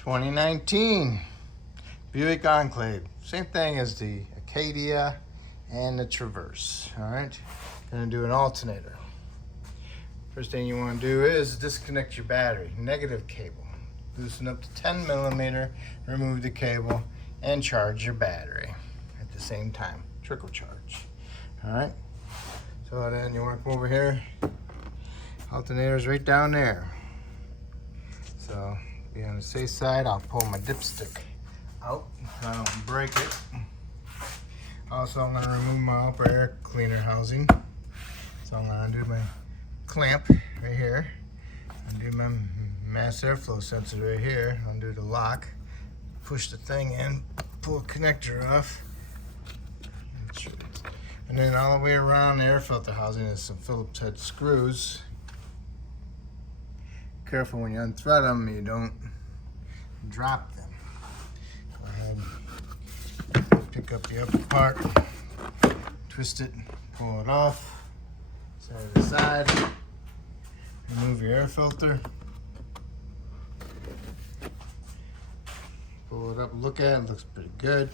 2019 Buick Enclave. Same thing as the Acadia and the Traverse. All right, gonna do an alternator. First thing you want to do is disconnect your battery, negative cable. Loosen up to 10 millimeter, remove the cable, and charge your battery at the same time. Trickle charge. All right. So then you want to come over here. Alternator's right down there. So be on the safe side. I'll pull my dipstick out so I don't break it. Also, I'm going to remove my upper air cleaner housing. So I'm going to undo my clamp right here. Undo my mass airflow sensor right here. Undo the lock. Push the thing in. Pull a connector off. And then all the way around the air filter housing is some Phillips head screws. Careful when you unthread them, you don't drop them. Go ahead, pick up the upper part, twist it, pull it off, side to side, remove your air filter, pull it up, look at it, looks pretty good.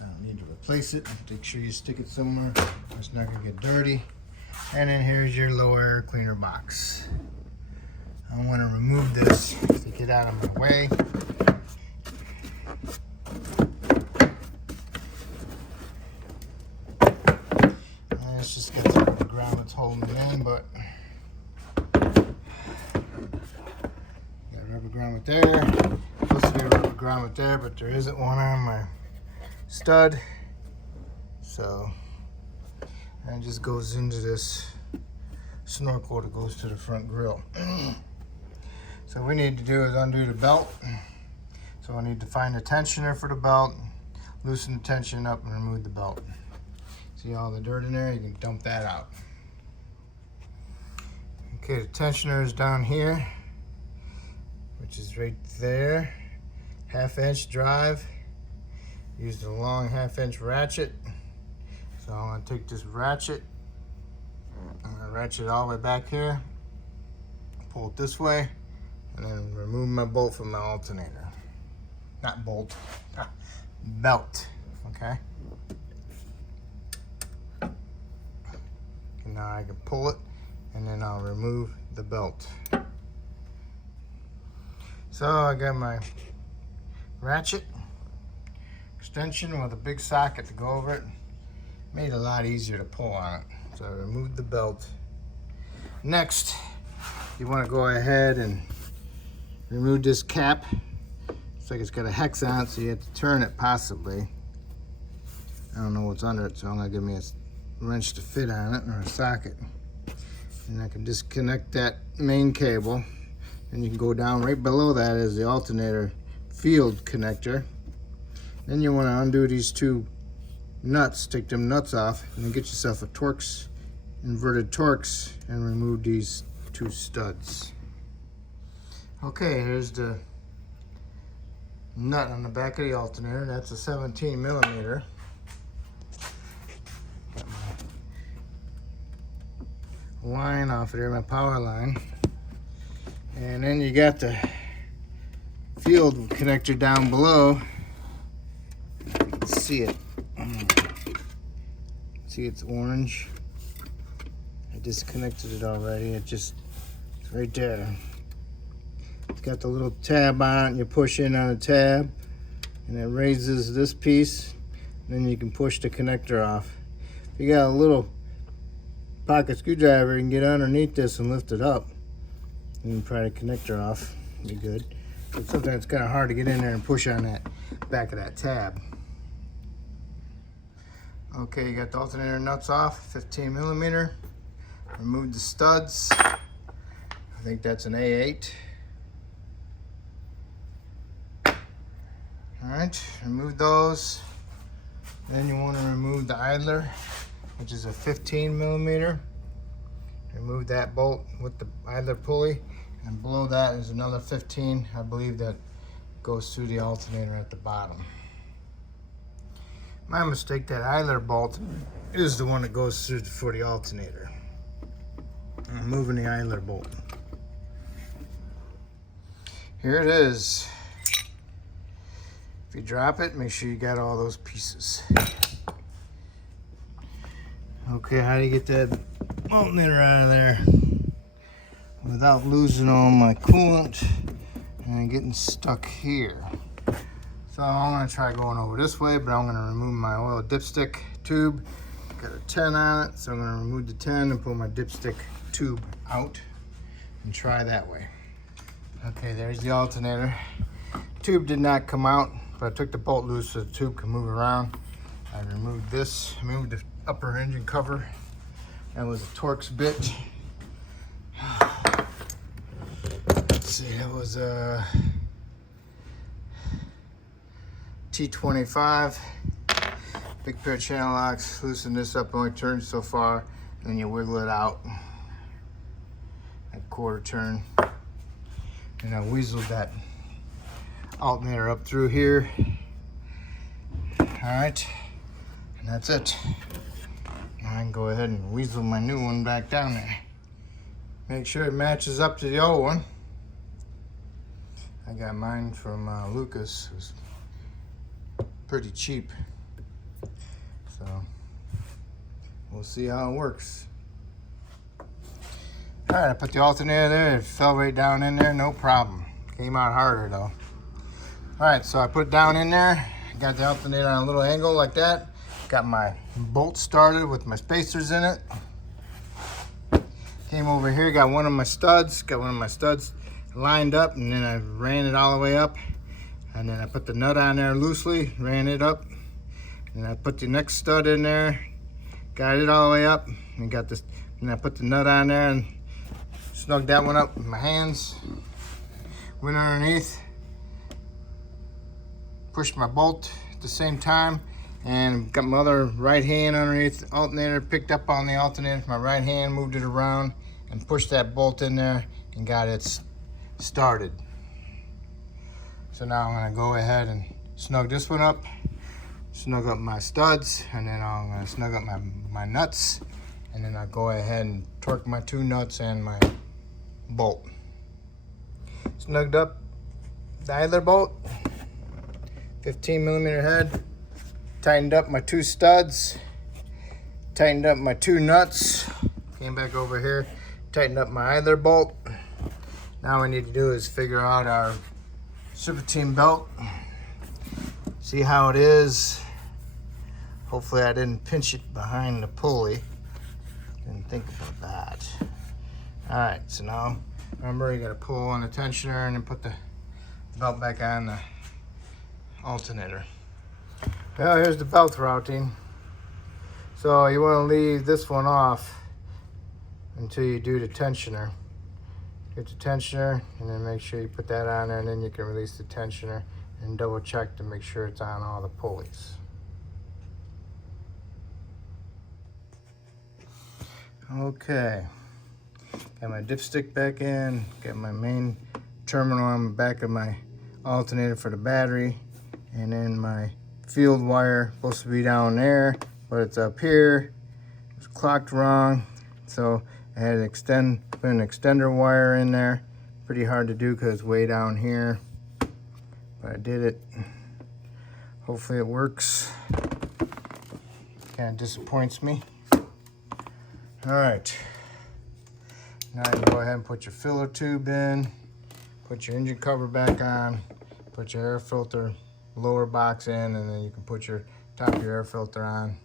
I don't need to replace it. Make sure you stick it somewhere it's not gonna get dirty. And then here's your lower air cleaner box. I want to remove this to get out of my way. Let's just get to the ground that's holding it in, but got a rubber grommet there. Supposed to be a rubber grommet there, but there isn't one on my stud. So and it just goes into this snorkel that goes to the front grill. So what we need to do is undo the belt. So I need to find the tensioner for the belt, loosen the tension up, and remove the belt. See all the dirt in there? You can dump that out. Okay, the tensioner is down here, which is right there. 1/2-inch drive. Use the long 1/2-inch ratchet. So I'm going to take this ratchet. I'm going to ratchet it all the way back here. Pull it this way. And then remove my bolt from my alternator. Not bolt, belt, okay? And now I can pull it, and then I'll remove the belt. So I got my ratchet extension with a big socket to go over it. Made it a lot easier to pull on it. So I removed the belt. Next, you want to go ahead and remove this cap. Looks like it's got a hex on it, so you have to turn it possibly. I don't know what's under it, so I'm gonna give me a wrench to fit on it, or a socket. And I can disconnect that main cable. And you can go down right below that is the alternator field connector. Then you wanna undo these two nuts, take them nuts off, and then get yourself a Torx, inverted Torx, and remove these two studs. Okay, here's the nut on the back of the alternator. That's a 17 millimeter. Got my line off of there, my power line. And then you got the field connector down below. You can see it. See, it's orange. I disconnected it already. It's right there. It's got the little tab on it, and you push in on the tab, and it raises this piece, and then you can push the connector off. If you got a little pocket screwdriver, you can get underneath this and lift it up, and you can pry the connector off. Be good. But sometimes it's kind of hard to get in there and push on that back of that tab. Okay, you got the alternator nuts off, 15 millimeter. Remove the studs. I think that's an A8. All right, remove those. Then you want to remove the idler, which is a 15 millimeter. Remove that bolt with the idler pulley, and below that is another 15. I believe that goes through the alternator at the bottom. My mistake, that idler bolt is the one that goes through for the alternator. I'm removing the idler bolt. Here it is. If you drop it, make sure you got all those pieces. Okay, how do you get that alternator out of there without losing all my coolant and getting stuck here? So I'm gonna try going over this way, but I'm gonna remove my oil dipstick tube. Got a 10 on it, so I'm gonna remove the 10 and pull my dipstick tube out and try that way. Okay, there's the alternator. Tube did not come out, but I took the bolt loose so the tube can move around. I removed this, moved the upper engine cover. That was a Torx bit. Let's see, that was a T25. Big pair of channel locks. Loosen this up, only turns so far, and then you wiggle it out. A quarter turn. And I weaseled that alternator up through here. All right, and that's it. Now I can go ahead and weasel my new one back down there. Make sure it matches up to the old one. I got mine from Lucas. It was pretty cheap. So we'll see how it works. All right, I put the alternator there. It fell right down in there, no problem. Came out harder though. All right, so I put it down in there. Got the alternator on a little angle like that. Got my bolt started with my spacers in it. Came over here, got one of my studs. Got one of my studs lined up, and then I ran it all the way up. And then I put the nut on there loosely, ran it up. And I put the next stud in there, got it all the way up, and got this. And I put the nut on there and snug that one up with my hands. Went underneath, pushed my bolt at the same time, and got my other right hand underneath the alternator, picked up on the alternator with my right hand, moved it around, and pushed that bolt in there and got it started. So now I'm gonna go ahead and snug this one up, snug up my studs, and then I'm gonna snug up my nuts, and then I'll go ahead and torque my two nuts and my bolt. Snugged up the idler bolt, 15mm head, tightened up my two studs, tightened up my two nuts, came back over here, tightened up my idler bolt. Now what we need to do is figure out our serpentine belt, see how it is. Hopefully I didn't pinch it behind the pulley. Didn't think about that. All right, so now remember you gotta pull on the tensioner and then put the belt back on the alternator. Well, here's the belt routing. So you wanna leave this one off until you do the tensioner. Get the tensioner and then make sure you put that on there, and then you can release the tensioner and double check to make sure it's on all the pulleys. Okay, got my dipstick back in, got my main terminal on the back of my alternator for the battery, and then my field wire supposed to be down there, but it's up here. It's clocked wrong, so I had to put an extender wire in there. Pretty hard to do because it's way down here, but I did it. Hopefully it works. Kind of disappoints me. All right, now you go ahead and put your filler tube in, put your engine cover back on, put your air filter lower box in, and then you can put your top of your air filter on,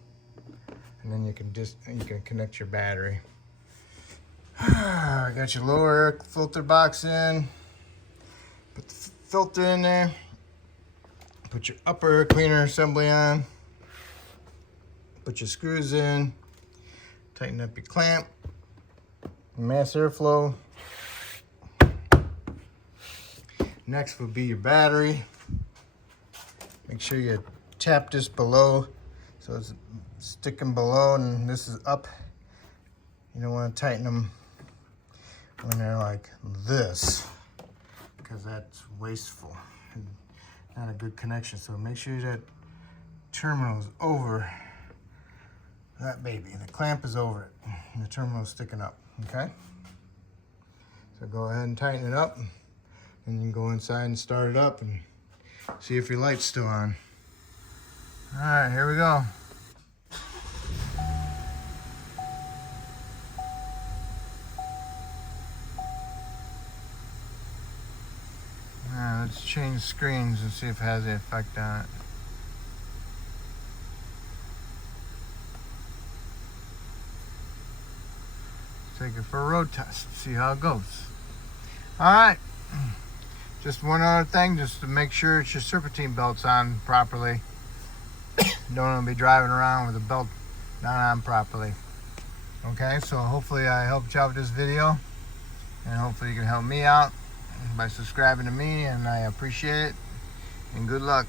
and then you can connect your battery. I got your lower air filter box in, put the filter in there, put your upper air cleaner assembly on, put your screws in, tighten up your clamp, mass airflow. Next will be your battery. Make sure you tap this below so it's sticking below and this is up. You don't want to tighten them when they're like this, because that's wasteful and not a good connection. So make sure that terminal is over that baby. The clamp is over it and the terminal is sticking up, okay? So go ahead and tighten it up, and you can go inside and start it up and See if your light's still on. All right, here we go. Now let's change screens and see if it has the effect on it. Take it for a road test, see how it goes. All right, just one other thing, just to make sure your serpentine belt's on properly. Don't want to be driving around with the belt not on properly. Okay, so hopefully I helped you out with this video, and hopefully you can help me out by subscribing to me, and I appreciate it, and good luck.